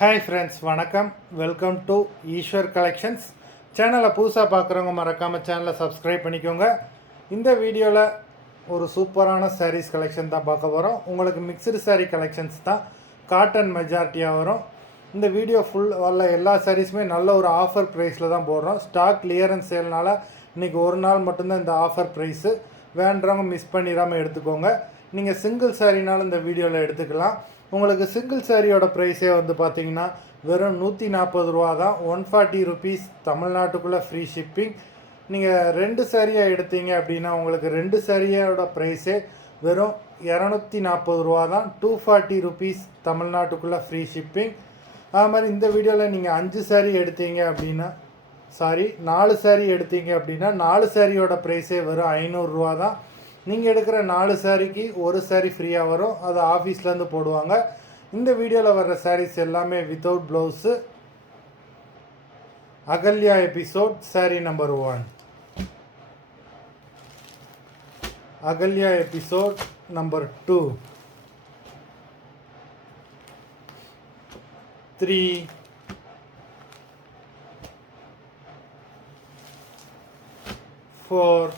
Hi friends, வணக்கம். Welcome to Eswar collections. சேனலை புதுசாக பார்க்குறவங்க மறக்காமல் சேனலை சப்ஸ்கிரைப் பண்ணிக்கோங்க. இந்த வீடியோவில் ஒரு சூப்பரான சாரீஸ் கலெக்ஷன் தான் பார்க்க போகிறோம். உங்களுக்கு மிக்சடு சாரீ கலெக்ஷன்ஸ் தான், காட்டன் மெஜாரிட்டியாக வரும். இந்த வீடியோ ஃபுல் வரல எல்லா சாரீஸுமே நல்ல ஒரு ஆஃபர் ப்ரைஸில் தான் போடுறோம். ஸ்டாக் கிளியரன்ஸ் சேல்னால் இன்றைக்கி ஒரு நாள் மட்டும்தான் இந்த ஆஃபர் ப்ரைஸு. வேண்டவங்க மிஸ் பண்ணிடாமல் எடுத்துக்கோங்க. நீங்கள் சிங்கிள் சாரீனாலும் இந்த வீடியோவில் எடுத்துக்கலாம். உங்களுக்கு சிங்கிள் சாரியோட ப்ரைஸே வந்து பார்த்தீங்கன்னா வெறும் 140 ரூபா தான். 140 ருபீஸ் தமிழ்நாட்டுக்குள்ளே ஃப்ரீ ஷிப்பிங். நீங்கள் 2 சாரியாக எடுத்தீங்க அப்படின்னா உங்களுக்கு 2 சாரியோட ப்ரைஸே வெறும் 240 ரூபா தான். 240 ருபீஸ் தமிழ்நாட்டுக்குள்ளே ஃப்ரீ ஷிப்பிங். அது மாதிரி இந்த வீடியோவில் நீங்கள் 5 சாரி எடுத்தீங்க அப்படின்னா 4 சாரி எடுத்தீங்க அப்படின்னா 4 சாரியோட ப்ரைஸே வெறும் 500 ரூபா தான். நீங்கள் எடுக்கிற 4 சாரிக்கு ஒரு சாரி ஃப்ரீயாக வரும். அது ஆஃபீஸ்லேருந்து போடுவாங்க. இந்த வீடியோவில் வர்ற சாரீஸ் எல்லாமே without blouse. Ahalya episode sari number 1. Ahalya episode number 2, 3, 4,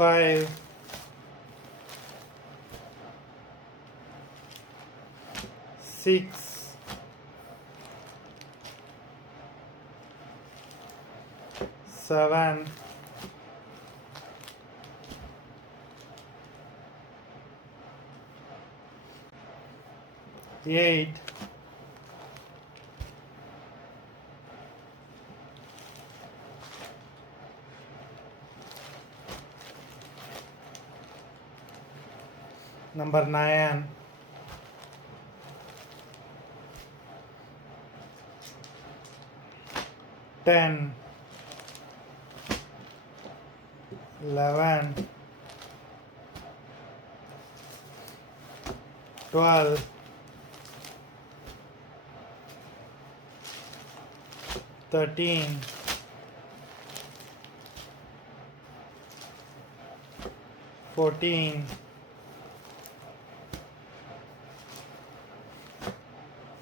5, 6, 7, 8, 9, 10, 11, 12, 13, 14,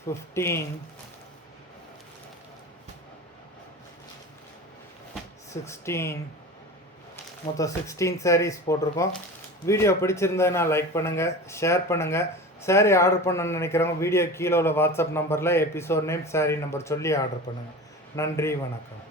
15, 16. மொத்தம் 16 சாரீஸ் போட்டிருக்கோம். வீடியோ பிடிச்சிருந்ததுன்னா லைக் பண்ணுங்கள், ஷேர் பண்ணுங்கள். சாரீ ஆர்டர் பண்ணணும்னு நினைக்கிறவங்க வீடியோ கீழே உள்ள வாட்ஸ்அப் நம்பரில் எபிசோட் நேம், சாரீ நம்பர் சொல்லி ஆர்டர் பண்ணுங்கள். நன்றி, வணக்கம்.